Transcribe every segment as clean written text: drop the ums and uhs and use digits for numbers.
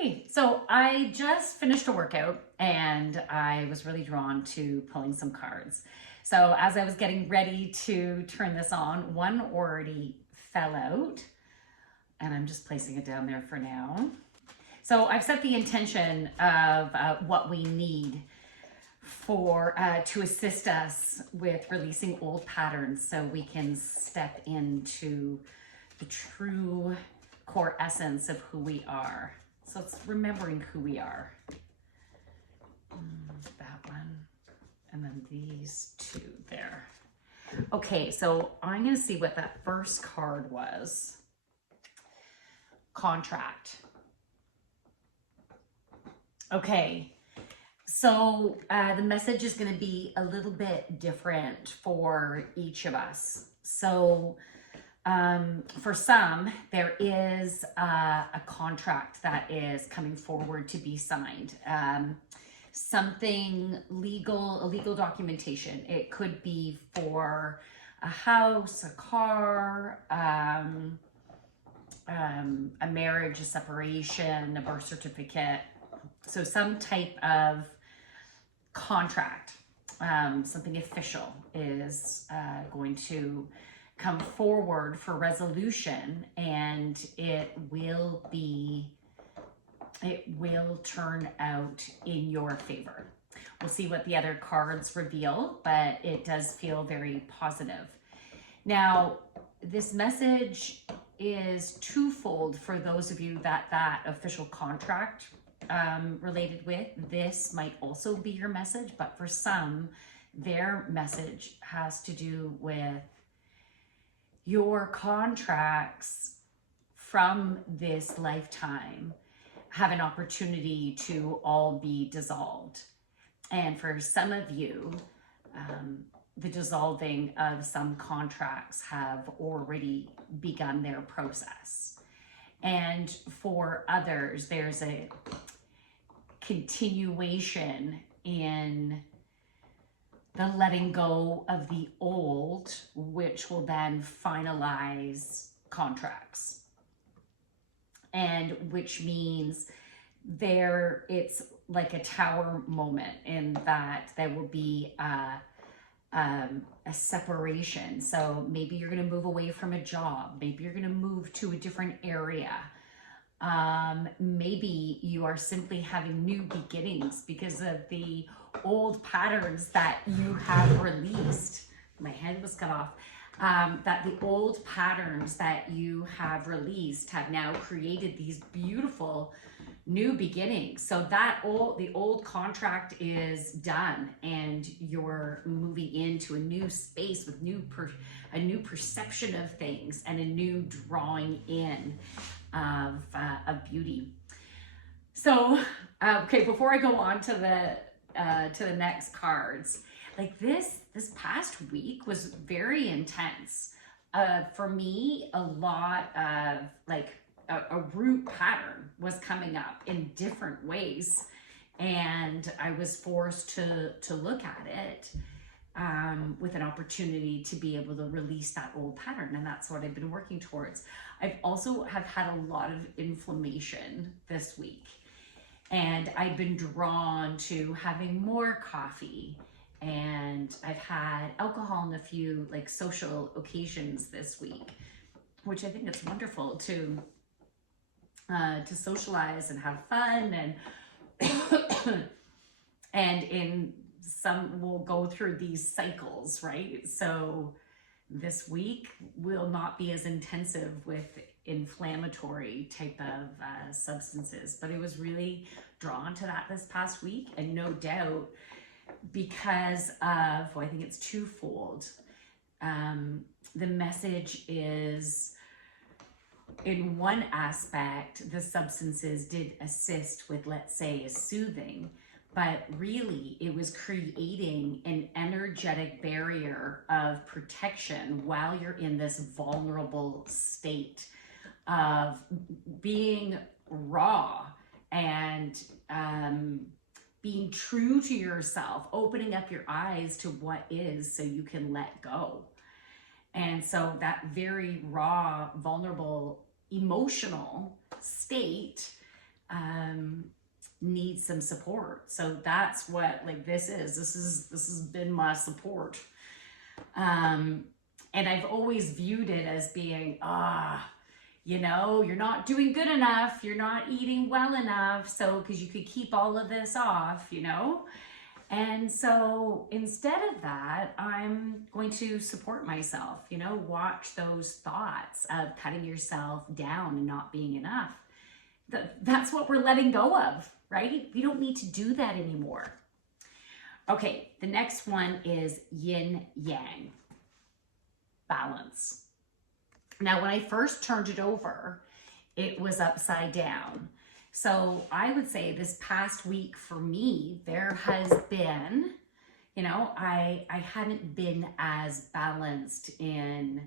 Hey, so I just finished a workout and I was really drawn to pulling some cards. So as I was getting ready to turn this on, one already fell out and I'm just placing it down there for now. So I've set the intention of what we need for to assist us with releasing old patterns so we can step into the true core essence of who we are. So it's remembering who we are. That one. And then these two there. Okay, so I'm going to see what that first card was. Contract. Okay, so the message is going to be a little bit different for each of us. So for some, there is a contract that is coming forward to be signed. Something legal, a legal documentation. It could be for a house, a car, a marriage, a separation, a birth certificate. So some type of contract, something official is going to come forward for resolution, and it will turn out in your favor. We'll see what the other cards reveal, but it does feel very positive. Now, this message is twofold for those of you that official contract related with. This might also be your message, but for some, their message has to do with your contracts from this lifetime have an opportunity to all be dissolved. And for some of you, the dissolving of some contracts have already begun their process. And for others, there's a continuation in the letting go of the old, which will then finalize contracts. And which means it's like a tower moment in that there will be a separation. So maybe you're going to move away from a job. Maybe you're going to move to a different area. Maybe you are simply having new beginnings because of the old patterns that you have released. My head was cut off. That the old patterns that you have released have now created these beautiful new beginnings. So the old contract is done, and you're moving into a new space with a new perception of things and a new drawing in of beauty. So, okay, before I go on to the next cards, like this past week was very intense. For me, a lot of like a root pattern was coming up in different ways, and I was forced to look at it with an opportunity to be able to release that old pattern, and that's what I've been working towards. I've also have had a lot of inflammation this week, and I've been drawn to having more coffee, and I've had alcohol in a few like social occasions this week, which I think it's wonderful to socialize and have fun, and in some we'll go through these cycles, right? So this week will not be as intensive with inflammatory type of substances, but it was really drawn to that this past week, and no doubt because of, well, I think it's twofold. The message is, in one aspect, the substances did assist with, let's say, a soothing, but really it was creating an energetic barrier of protection while you're in this vulnerable state of being raw and being true to yourself, opening up your eyes to what is so you can let go. And so that very raw, vulnerable, emotional state need some support. So that's what like this has been my support. And I've always viewed it as being, you know, you're not doing good enough, you're not eating well enough, so because you could keep all of this off, you know. And so instead of that, I'm going to support myself, you know, watch those thoughts of cutting yourself down and not being enough. That's what we're letting go of, right? We don't need to do that anymore. Okay, the next one is yin yang, balance. Now, when I first turned it over, it was upside down. So I would say this past week for me, there has been, you know, I hadn't been as balanced in,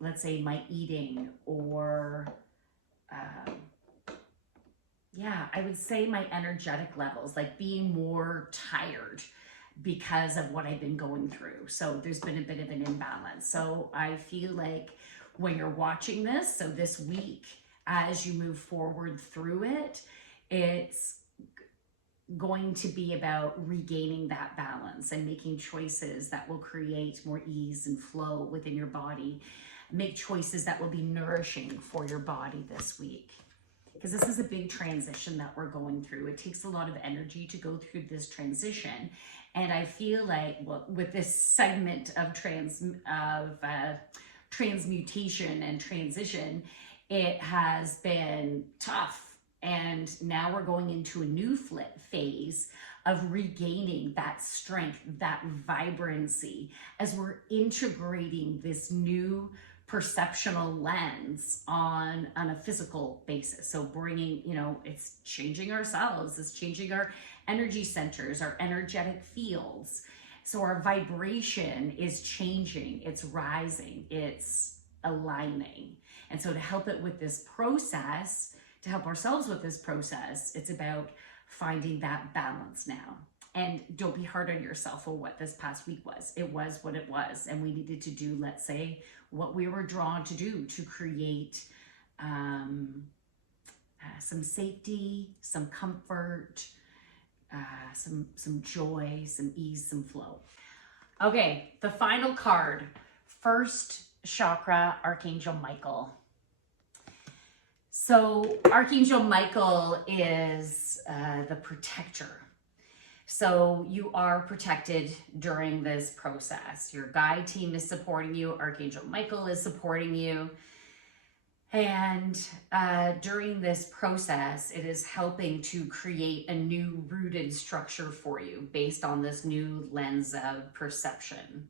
let's say, my eating, or yeah, I would say my energetic levels, like being more tired because of what I've been going through. So there's been a bit of an imbalance. So I feel like when you're watching this, so this week, as you move forward through it, it's going to be about regaining that balance and making choices that will create more ease and flow within your body. Make choices that will be nourishing for your body this week. Because this is a big transition that we're going through. It takes a lot of energy to go through this transition. And I feel like, well, with this segment of transmutation and transition, it has been tough. And now we're going into a new phase of regaining that strength, that vibrancy, as we're integrating this new perceptional lens on a physical basis. So bringing, you know, it's changing ourselves, it's changing our energy centers, our energetic fields. So our vibration is changing, it's rising, it's aligning. And so to help it with this process, to help ourselves with this process, it's about finding that balance now. And don't be hard on yourself for what this past week was. It was what it was. And we needed to do, let's say, what we were drawn to do to create some safety, some comfort, some joy, some ease, some flow. Okay, the final card, first chakra, Archangel Michael. So Archangel Michael is the protector. So you are protected during this process. Your guide team is supporting you. Archangel Michael is supporting you. And during this process, it is helping to create a new rooted structure for you based on this new lens of perception.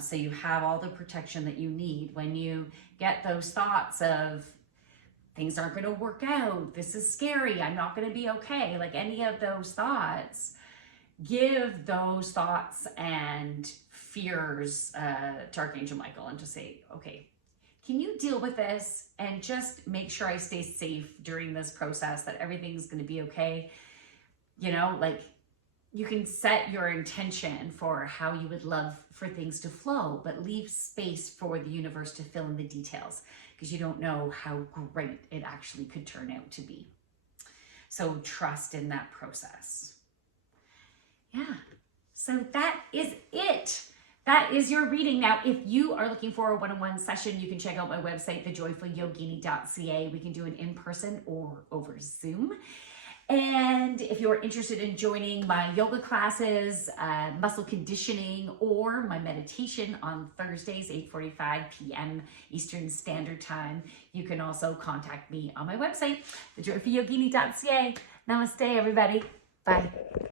So you have all the protection that you need when you get those thoughts of things aren't going to work out, this is scary, I'm not going to be okay, like any of those thoughts. Give those thoughts and fears to Archangel Michael and just say, okay, can you deal with this and just make sure I stay safe during this process, that everything's going to be okay? You know, like you can set your intention for how you would love for things to flow, but leave space for the universe to fill in the details, because you don't know how great it actually could turn out to be. So trust in that process. Yeah, so that is it. That is your reading. Now, if you are looking for a one-on-one session, you can check out my website, thejoyfulyogini.ca. We can do it in person or over Zoom. And if you're interested in joining my yoga classes, muscle conditioning, or my meditation on Thursdays, 8:45 p.m. Eastern Standard Time, you can also contact me on my website, thejoyfulyogini.ca. Namaste, everybody. Bye.